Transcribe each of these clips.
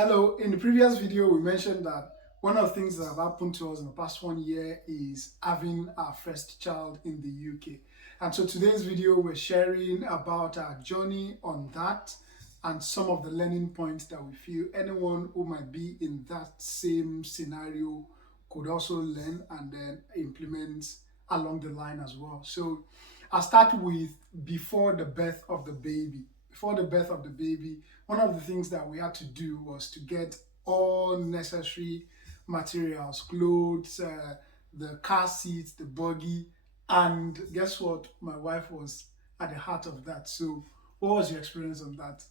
Hello, in the previous video we mentioned that one of the things that have happened to us in the past 1 year is having our first child in the UK. And so today's video we're sharing about our journey on that and some of the learning points that we feel anyone who might be in that same scenario could also learn and then implement along the line as well. So I'll start with before the birth of the baby. Before the birth of the baby, one of the things that we had to do was to get all necessary materials, clothes, the car seats, the buggy, and guess what? My wife was at the heart of that. So, what was your experience on that?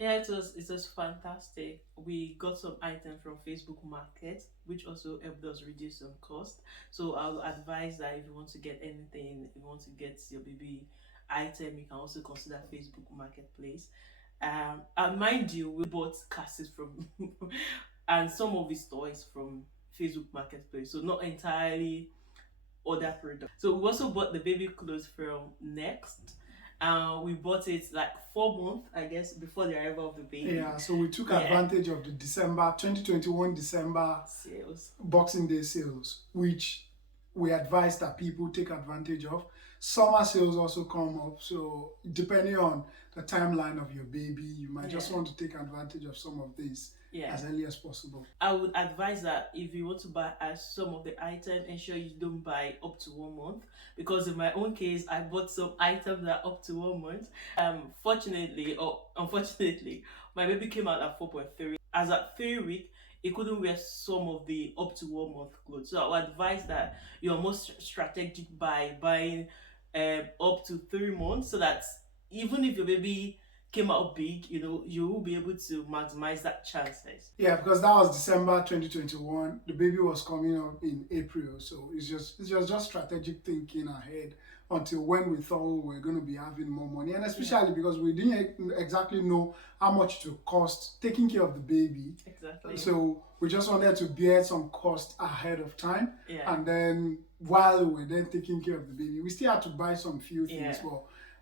Yeah, it was fantastic. We got some items from Facebook Market, which also helped us reduce some cost. So I'll advise that if you want to get anything, if you want to get your baby item, you can also consider Facebook Marketplace. And mind you, we bought castles from and some of these toys from Facebook Marketplace. So not entirely other products. So we also bought the baby clothes from Next. We bought it like 4 months, I guess, before the arrival of the baby. Yeah, so we took Yeah. advantage of the December 2021 December Sales. Boxing Day sales, which we advise that people take advantage of. Summer sales also come up, so depending on the timeline of your baby, you might just Yeah. want to take advantage of some of these Yeah. as early as possible. I would advise that if you want to buy some of the items, ensure you don't buy up to 1 month, because in my own case, I bought some items that are up to 1 month. Fortunately or unfortunately, my baby came out at 4.3. As at 3 week, he couldn't wear some of the up to 1 month clothes. So I would advise that you're most strategic by buying up to 3 months, so that even if your baby came out big, you will be able to maximize that chances. Yeah, because that was December 2021. The baby was coming up in April, so it's just strategic thinking ahead until when we thought we were going to be having more money, and especially because we didn't exactly know how much to cost taking care of the baby. Exactly. So we just wanted to bear some cost ahead of time, Yeah. and then while we were then taking care of the baby, we still had to buy some few things, Yeah.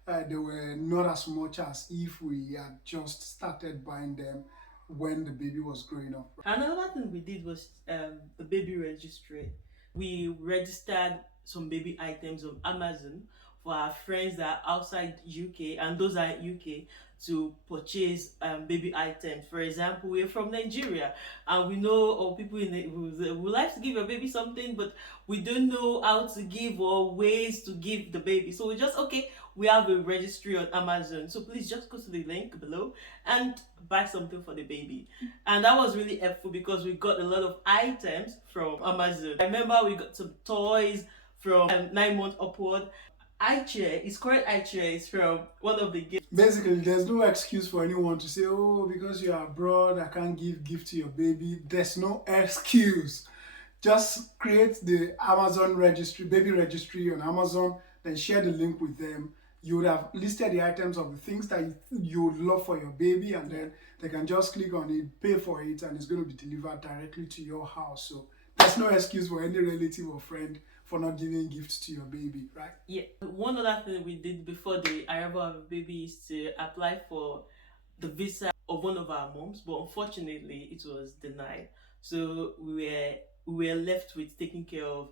but they were not as much as if we had just started buying them when the baby was growing up. Another thing we did was the baby registry. We registered some baby items on Amazon for our friends that are outside UK and those are in UK to purchase baby items. For example, we're from Nigeria and we know, or people in the who like to give your baby something, but we don't know how to give or ways to give the baby. So we just, okay, we have a registry on Amazon. So please just go to the link below and buy something for the baby. And that was really helpful because we got a lot of items from Amazon. I remember we got some toys from 9 months upward. Eye chair, his current eye chair is from one of the gifts. Basically, there's no excuse for anyone to say, oh, because you're abroad, I can't give gift to your baby. There's no excuse. Just create the Amazon registry, baby registry on Amazon, then share the link with them. You would have listed the items of the things that you would love for your baby, and then they can just click on it, pay for it, and it's going to be delivered directly to your house. So there's no excuse for any relative or friend for not giving gifts to your baby, right? Yeah. One other thing we did before the arrival of the baby is to apply for the visa of one of our moms, but unfortunately it was denied. So we were left with taking care of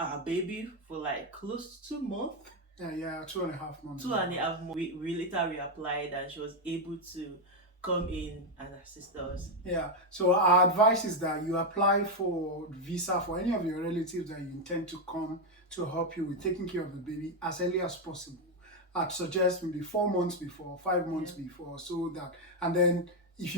our baby for like close to 2 months. Yeah, 2.5 months. 2.5 months. We later reapplied and she was able to come in and assist us. Yeah, so our advice is that you apply for visa for any of your relatives that you intend to come to help you with taking care of the baby as early as possible. I'd suggest maybe 4 months before, 5 months before, so that, and then if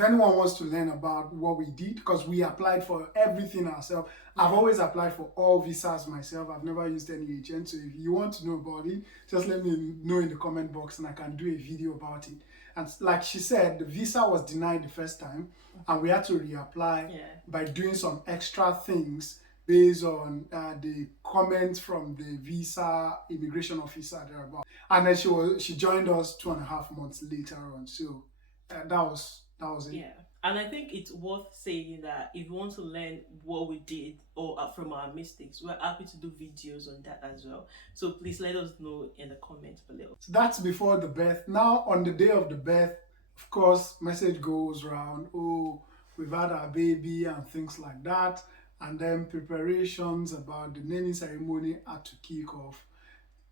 anyone wants to learn about what we did, because we applied for everything ourselves. I've always applied for all visas myself. I've never used any agent. So if you want to know about it, just let me know in the comment box and I can do a video about it. And like she said, the visa was denied the first time and we had to reapply by doing some extra things based on the comments from the visa immigration officer thereabout. And then she joined us 2.5 months later on. So that was it. Yeah. And I think it's worth saying that if you want to learn what we did or from our mistakes, we're happy to do videos on that as well. So please let us know in the comments below. So that's before the birth. Now on the day of the birth, Of course, message goes around, oh, we've had our baby and things like that. And then preparations about the naming ceremony had to kick off.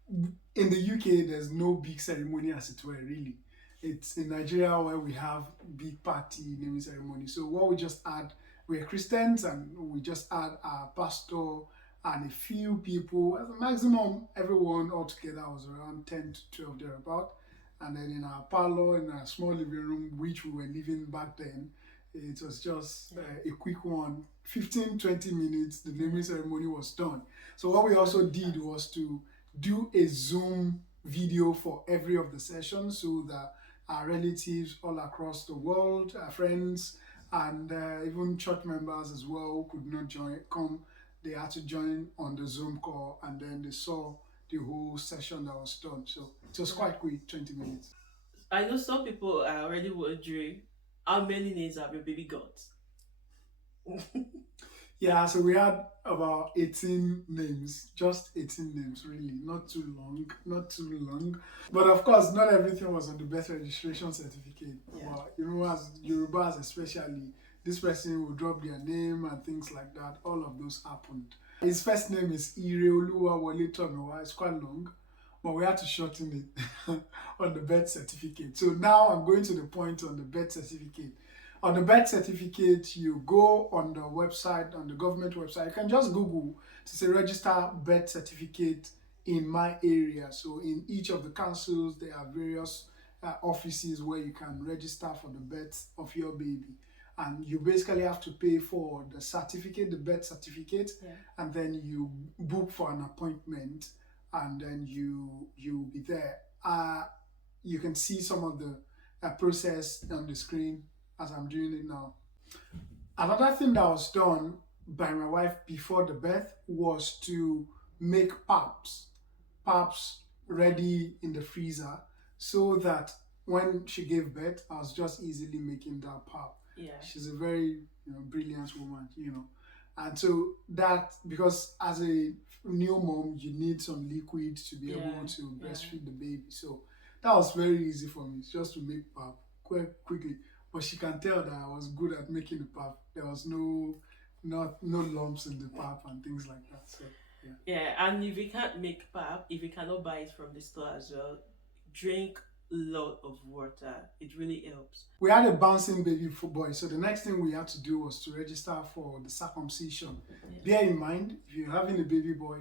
In the UK, there's no big ceremony as it were, really. It's in Nigeria where we have big party naming ceremony. So what we just had, we're Christians and we just had our pastor and a few people. As a maximum, everyone altogether was around 10 to 12 thereabout. And then in our parlor, in our small living room, which we were living back then, it was just a quick one. 15-20 minutes, the naming ceremony was done. So what we also did was to do a Zoom video for every of the sessions so that our relatives all across the world, our friends, and even church members as well who could not come, they had to join on the Zoom call, and then they saw the whole session that was done. So it was quite quick, 20 minutes. I know some people are already wondering how many names have your baby got? Yeah, so we had about 18 names, just 18 names, really, not too long, not too long. But of course, not everything was on the birth registration certificate. Yeah. But you know, as Yorubas especially, this person will drop their name and things like that. All of those happened. His first name is Ireoluwa Wole Tomiwa. It's quite long, but we had to shorten it on the birth certificate. So now I'm going to the point on the birth certificate. On the birth certificate, you go on the website, on the government website. You can just Google to say register birth certificate in my area. So in each of the councils, there are various offices where you can register for the birth of your baby. And you basically have to pay for the certificate, the birth certificate, and then you book for an appointment, and then you'll be there. You can see some of the process on the screen as I'm doing it now. Another thing that was done by my wife before the birth was to make paps ready in the freezer, so that when she gave birth, I was just easily making that pap. Yeah. She's a very brilliant woman, and so that, because as a new mom, you need some liquid to be able to breastfeed the baby. So that was very easy for me, just to make pap quickly. But she can tell that I was good at making the pap. There was no lumps in the pap and things like that. So yeah, and if you can't make pap, if you cannot buy it from the store as well, drink a lot of water. It really helps. We had a bouncing baby boy, so the next thing we had to do was to register for the circumcision. Bear in mind, if you're having a baby boy,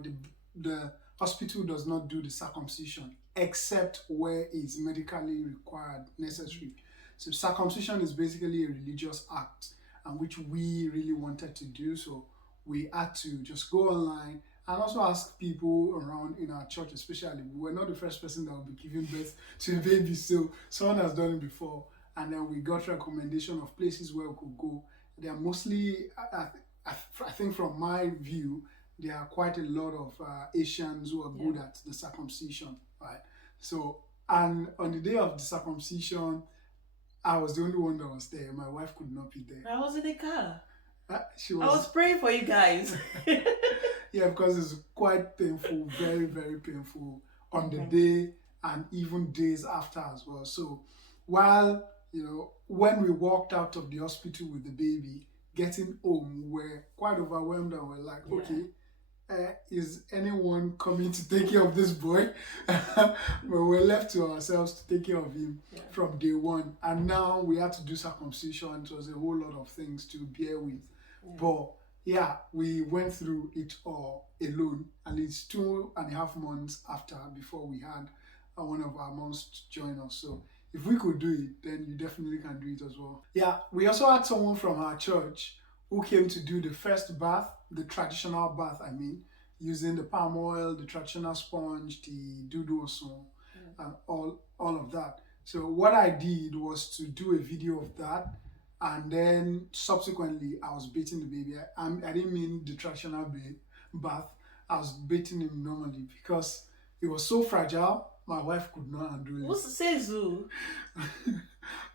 the hospital does not do the circumcision except where it's medically required, necessary. So circumcision is basically a religious act, and which we really wanted to do. So we had to just go online and also ask people around in our church, especially. We were not the first person that would be giving birth to a baby, so someone has done it before. And then we got recommendation of places where we could go. They are mostly, I think from my view, there are quite a lot of Asians who are good at the circumcision, right? So, and on the day of the circumcision, I was the only one that was there. My wife could not be there. I was in the car. I was praying for you guys. Yeah, because it's quite painful, very, very painful on the day and even days after as well. So while, when we walked out of the hospital with the baby, getting home, we were quite overwhelmed and we're like, okay, is anyone coming to take care of this boy? But we're left to ourselves to take care of him from day one. And now we had to do circumcision. It was a whole lot of things to bear with. But we went through it all alone. At least 2.5 months after, before we had one of our moms join us. So if we could do it, then you definitely can do it as well. Yeah, we also had someone from our church who came to do the first bath, the traditional bath, using the palm oil, the traditional sponge, the dudu osun, and all of that. So what I did was to do a video of that, and then subsequently I was bathing the baby. I didn't mean the traditional bath. I was bathing him normally because it was so fragile. My wife could not handle him. Who says who?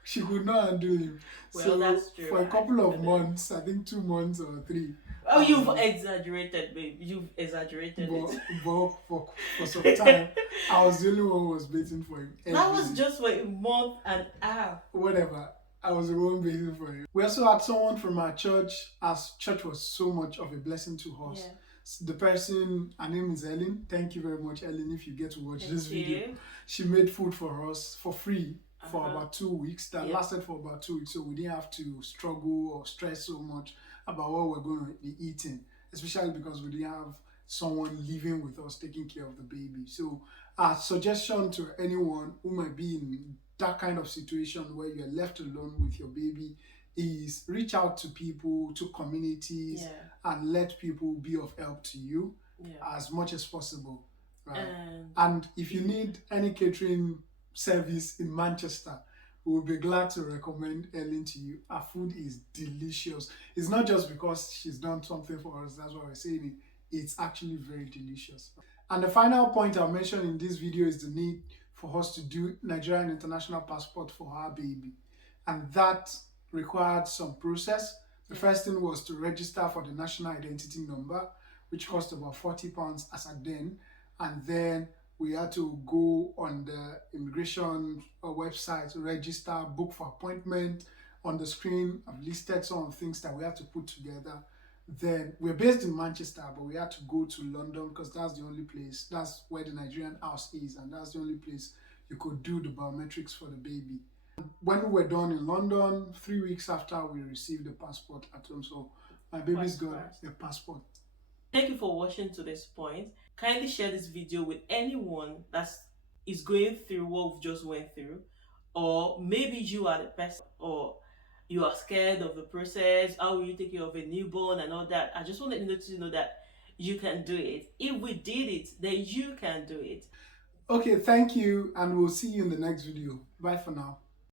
She could not handle him. Well, So that's true. for a couple of months, I think 2 months or 3. Oh, you've exaggerated, babe. You've exaggerated but, it. for some time, I was the only one who was waiting for him. That was just for a month and a half. Whatever. I was the one waiting for him. We also had someone from our church, as church was so much of a blessing to us. Yeah. The person, her name is Ellen. Thank you very much, Ellen, if you get to watch this Thank video. you. She made food for us for free for about 2 weeks. That Yeah. lasted for about 2 weeks, so we didn't have to struggle or stress so much about what we're going to be eating, especially because we didn't have someone living with us taking care of the baby. So our suggestion to anyone who might be in that kind of situation where you're left alone with your baby is reach out to people, to communities, Yeah. and let people be of help to you Yeah. as much as possible. Right? And if you need any catering service in Manchester, we will be glad to recommend Ellen to you. Her food is delicious. It's not just because she's done something for us, that's why we're saying it. It's actually very delicious. And the final point I'll mention in this video is the need for us to do Nigerian international passport for our baby. And that required some process. The first thing was to register for the national identity number, which cost about £40 as at then. And then we had to go on the immigration website, register, book for appointment. On the screen, I've listed some of the things that we had to put together. Then we're based in Manchester, but we had to go to London because that's the only place, that's where the Nigerian house is, and that's the only place you could do the biometrics for the baby. When we were done in London, 3 weeks after, we received the passport at home. So my baby's got a passport. Thank you for watching to this point. Kindly share this video with anyone that is going through what we've just went through, or maybe you are the person, or you are scared of the process. How will you take care of a newborn and all that? I just want to let you know that you can do it. If we did it, then you can do it. Okay, thank you, and we'll see you in the next video. Bye for now.